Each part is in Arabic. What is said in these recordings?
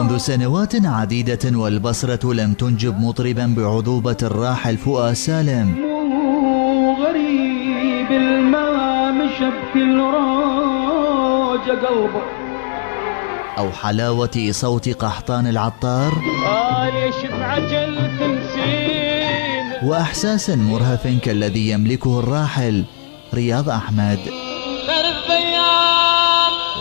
منذ سنوات عديدة والبصرة لم تنجب مطربا بعذوبة الراحل فؤاد سالم. غريب الماء مشى بكل راجة قلبه، أو حلاوة صوت قحطان العطار، ليش بعجل تنسين، وإحساس مرهف كالذي يملكه الراحل رياض أحمد.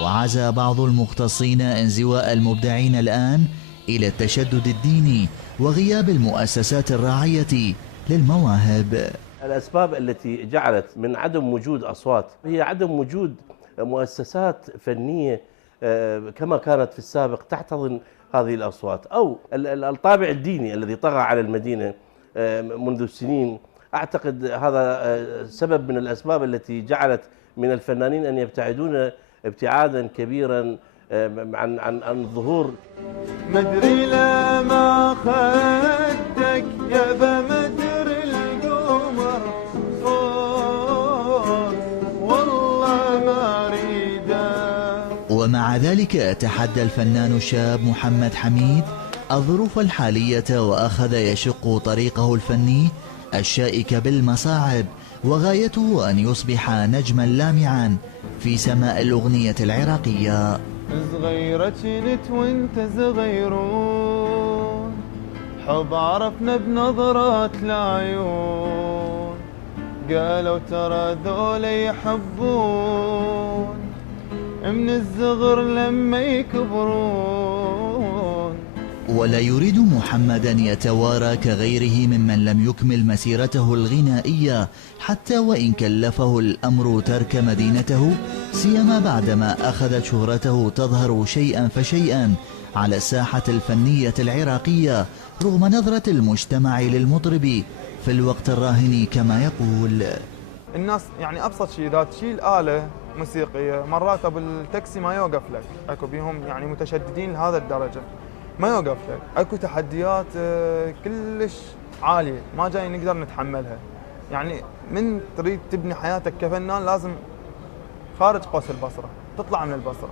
وعزى بعض المختصين انزواء المبدعين الآن إلى التشدد الديني وغياب المؤسسات الراعية للمواهب. الأسباب التي جعلت من عدم وجود أصوات هي عدم وجود مؤسسات فنية كما كانت في السابق تحتضن هذه الأصوات، أو الطابع الديني الذي طغى على المدينة منذ سنين. أعتقد هذا سبب من الأسباب التي جعلت من الفنانين أن يبتعدون ابتعادا كبيرا عن الظهور. مدري لما خدك يا بمدر القمر صور والله ما اريده. ومع ذلك تحدى الفنان الشاب محمد حميد الظروف الحالية وأخذ يشق طريقه الفني الشائك بالمصاعب، وغايته أن يصبح نجما لامعا في سماء الأغنية العراقية. صغيرة كنت وانت صغيرون، حب عرفنا بنظرات العيون، قالوا ترى ذولا يحبون من الصغر لما يكبرون. ولا يريد محمد أن يتوارى كغيره ممن لم يكمل مسيرته الغنائية، حتى وإن كلفه الأمر ترك مدينته، سيما بعدما أخذت شهرته تظهر شيئا فشيئا على الساحة الفنية العراقية رغم نظرة المجتمع للمطرب في الوقت الراهن كما يقول. الناس يعني أبسط شيء إذا تشيل آلة موسيقية مرات أبو التاكسي ما يوقف لك، أكو بيهم يعني متشددين لهذا الدرجة ما يوقف لك، اكو تحديات كلش عاليه ما جاي نقدر نتحملها. يعني من تريد تبني حياتك كفنان لازم خارج قوس البصره، تطلع من البصره.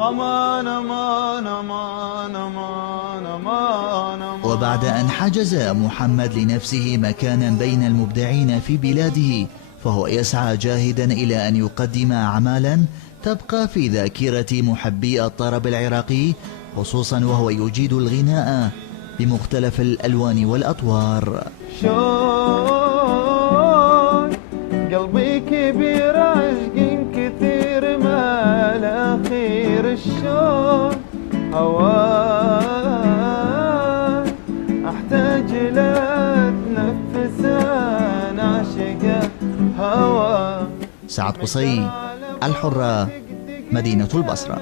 امان امان امان امان امان. وبعد ان حجز محمد لنفسه مكانا بين المبدعين في بلاده، فهو يسعى جاهدا الى ان يقدم اعمالا تبقى في ذاكره محبي الطرب العراقي، خصوصا وهو يجيد الغناء بمختلف الألوان والأطوار. شلون قلبي كبير عشق كثير ما الأخير، شلون هواك أحتاج لأتنفس أنا عاشق هواك. سعد قصي، الحرة، مدينة البصرة.